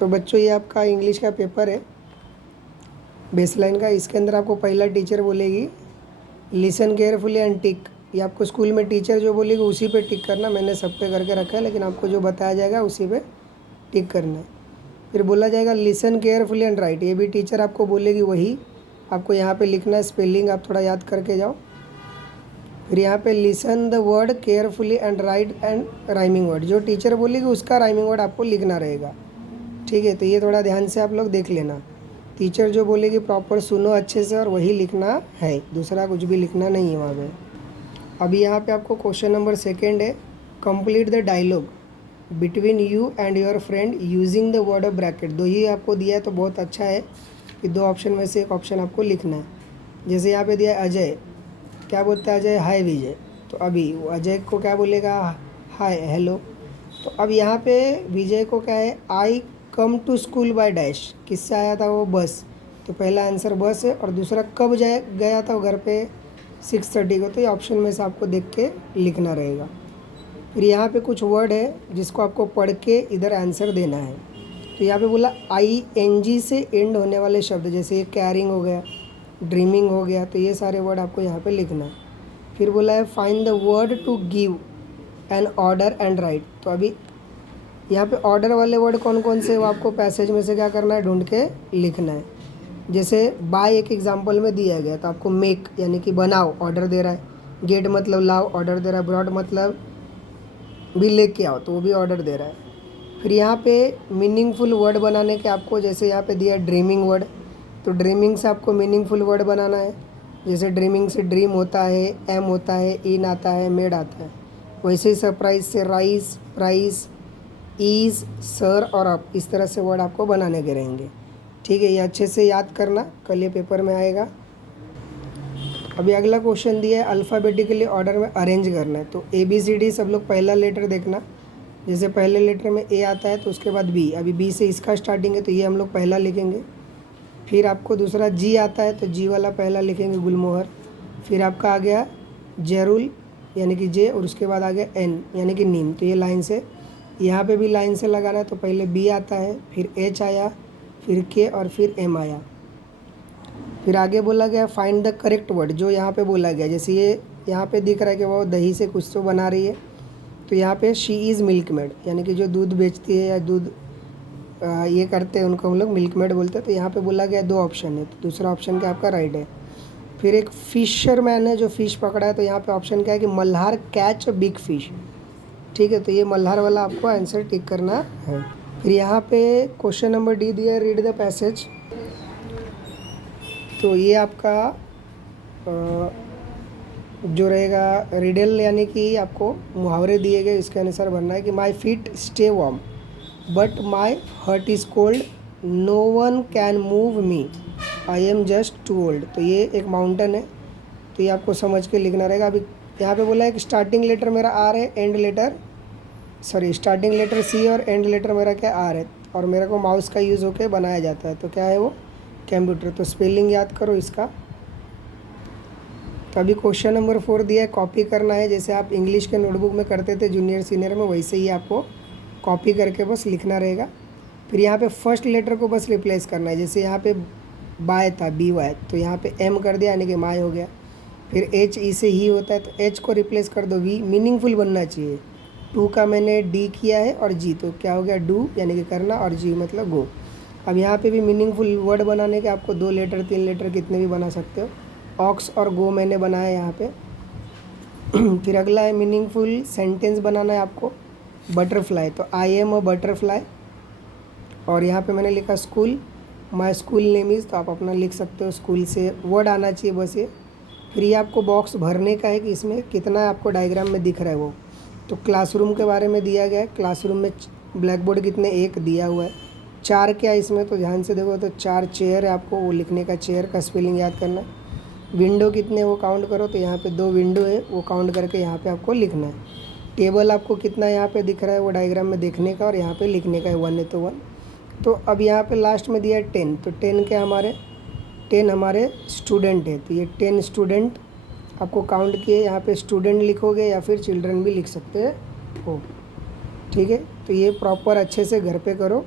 तो बच्चों ये आपका इंग्लिश का पेपर है बेसलाइन का। इसके अंदर आपको पहला टीचर बोलेगी लिसन केयरफुली एंड टिक। ये आपको स्कूल में टीचर जो बोलेगी उसी पे टिक करना। मैंने सब पे करके रखा है, लेकिन आपको जो बताया जाएगा उसी पे टिक करना है। फिर बोला जाएगा लिसन केयरफुली एंड राइट। ये भी टीचर आपको बोलेगी वही आपको यहाँ पे लिखना है। स्पेलिंग आप थोड़ा याद करके जाओ। फिर यहाँ पे listen the word carefully and right and rhyming word. जो टीचर बोलेगी उसका राइमिंग वर्ड आपको लिखना रहेगा। ठीक है, तो ये थोड़ा ध्यान से आप लोग देख लेना। टीचर जो बोलेगी प्रॉपर सुनो अच्छे से और वही लिखना है, दूसरा कुछ भी लिखना नहीं है वहाँ पे। अभी यहाँ पे आपको क्वेश्चन नंबर 2 है, complete the dialogue between you and your friend using the word of bracket. दो ही आपको दिया है तो बहुत अच्छा है कि दो ऑप्शन में से एक ऑप्शन आपको लिखना है। जैसे यहाँ पे दिया है अजय, क्या बोलता है अजय? हाय विजय। तो अभी अजय को क्या बोलेगा? Hi hello. तो अब यहाँ पे विजय को क्या है? I come to school by dash. किससे आया था वो? बस। तो पहला आंसर बस है। और दूसरा कब गया था वो घर पे? 6:30 को। तो ये ऑप्शन में से आपको देख के लिखना रहेगा। फिर यहाँ पे कुछ वर्ड है जिसको आपको पढ़ के इधर आंसर देना है। तो यहाँ पे बोला ING से एंड होने वाले शब्द, जैसे ये कैरिंग हो गया, ड्रीमिंग हो गया, तो ये सारे वर्ड आपको यहाँ पे लिखना है। फिर बोला है find the word to give an order and write. तो अभी यहाँ पे ऑर्डर वाले वर्ड कौन कौन से वो आपको पैसेज में से क्या करना है? ढूंढ के लिखना है। जैसे बाय एक एग्जांपल में दिया गया, तो आपको मेक यानी कि बनाओ ऑर्डर दे रहा है, गेट मतलब लाओ ऑर्डर दे रहा है, ब्रॉड मतलब भी लेके आओ तो वो भी ऑर्डर दे रहा है। फिर यहाँ पे मीनिंगफुल वर्ड बनाने के आपको, जैसे यहाँ पे दिया ड्रीमिंग वर्ड, तो ड्रीमिंग से आपको मीनिंगफुल वर्ड बनाना है। जैसे ड्रीमिंग से ड्रीम होता है, एम होता है, इन आता है, मेड आता है। वैसे ही सरप्राइज से राइस, प्राइस, ईज, सर और अप, इस तरह से वर्ड आपको बनाने के रहेंगे। ठीक है, ये अच्छे से याद करना, कल ये पेपर में आएगा। अभी अगला क्वेश्चन दिया है अल्फ़ाबेटिकली ऑर्डर में अरेंज करना है। तो ABCD सब लोग पहला लेटर देखना। जैसे पहले लेटर में A आता है तो उसके बाद B, अभी B से इसका स्टार्टिंग है तो ये हम लोग पहला लिखेंगे। फिर आपको दूसरा G आता है तो G वाला पहला लिखेंगे, गुलमोहर। फिर आपका आ गया जरूल यानी कि J, और उसके बाद आ गया N यानी कि नीम। तो ये लाइन से, यहाँ पे भी लाइन से लगाना है। तो पहले B आता है, फिर H आया, फिर K और फिर M आया। फिर आगे बोला गया फाइंड द करेक्ट वर्ड, जो यहाँ पे बोला गया। जैसे ये यहाँ पे दिख रहा है कि वो दही से कुछ तो बना रही है, तो यहाँ पे शी इज़ मिल्क मेड, यानी कि जो दूध बेचती है या दूध ये करते हैं उनको हम लोग मिल्क मेड बोलते हैं। तो यहाँ पे बोला गया 2 ऑप्शन है, तो दूसरा ऑप्शन क्या आपका राइट है। फिर एक फिशरमैन है जो फ़िश पकड़ा है, तो यहाँ पे ऑप्शन क्या है कि मल्हार कैच बिग फिश। ठीक है, तो ये मल्हार वाला आपको आंसर टिक करना है। फिर यहाँ पे क्वेश्चन नंबर D दिया है रीड द पैसेज। तो ये आपका जो रहेगा रिडल यानी कि आपको मुहावरे दिए गए, इसके अनुसार बनना है कि my feet stay warm but my heart is cold, no one can move me, I am just too old. तो ये एक माउंटेन है, तो ये आपको समझ के लिखना रहेगा। अभी यहाँ पे बोला है कि स्टार्टिंग लेटर मेरा R है, end letter starting letter C और एंड लेटर मेरा क्या R है, और मेरे को माउस का यूज़ होकर बनाया जाता है। तो क्या है वो? कंप्यूटर। तो स्पेलिंग याद करो इसका। तो अभी क्वेश्चन नंबर 4 दिया है, कॉपी करना है। जैसे आप इंग्लिश के नोटबुक में करते थे जूनियर सीनियर में, वैसे ही आपको कॉपी करके बस लिखना रहेगा। फिर यहाँ पे फर्स्ट लेटर को बस रिप्लेस करना है। जैसे यहाँ पे बाय था, BY, तो यहाँ पे M कर दिया यानी कि माय हो गया। फिर H E से ही होता है, तो H को रिप्लेस कर दो V, मीनिंगफुल बनना चाहिए। 2 का मैंने D किया है और G, तो क्या हो गया? डू यानी कि करना, और G मतलब गो। अब यहाँ पे भी मीनिंगफुल वर्ड बनाने के आपको 2 लेटर 3 लेटर कितने भी बना सकते हो। ऑक्स और गो मैंने बनाया यहाँ पे। फिर अगला है मीनिंगफुल सेंटेंस बनाना है आपको। बटरफ्लाई, तो आई एम अ बटरफ्लाई, और यहाँ पे मैंने लिखा school, my school name is, तो आप अपना लिख सकते हो। स्कूल से वर्ड आना चाहिए बस ये। फिर ये आपको बॉक्स भरने का है कि इसमें कितना आपको डायग्राम में दिख रहा है वो। तो क्लासरूम के बारे में दिया गया है, क्लासरूम में ब्लैक बोर्ड कितने? 1 दिया हुआ है। 4 क्या इसमें? तो ध्यान से देखो, तो 4 चेयर है, आपको वो लिखने का, चेयर का स्पेलिंग याद करना है। विंडो कितने वो काउंट करो, तो यहाँ पे 2 विंडो है, वो काउंट करके यहाँ पे आपको लिखना है। टेबल आपको कितना यहाँ पे दिख रहा है वो डायग्राम में देखने का, और यहाँ पे लिखने का है 1 है तो 1। तो अब यहाँ पे लास्ट में दिया है 10, तो 10 क्या हमारे? 10 हमारे स्टूडेंट है, तो ये 10 स्टूडेंट आपको काउंट किए। यहाँ पे स्टूडेंट लिखोगे या फिर चिल्ड्रन भी लिख सकते हो। ठीक है, तो ये प्रॉपर अच्छे से घर पे करो।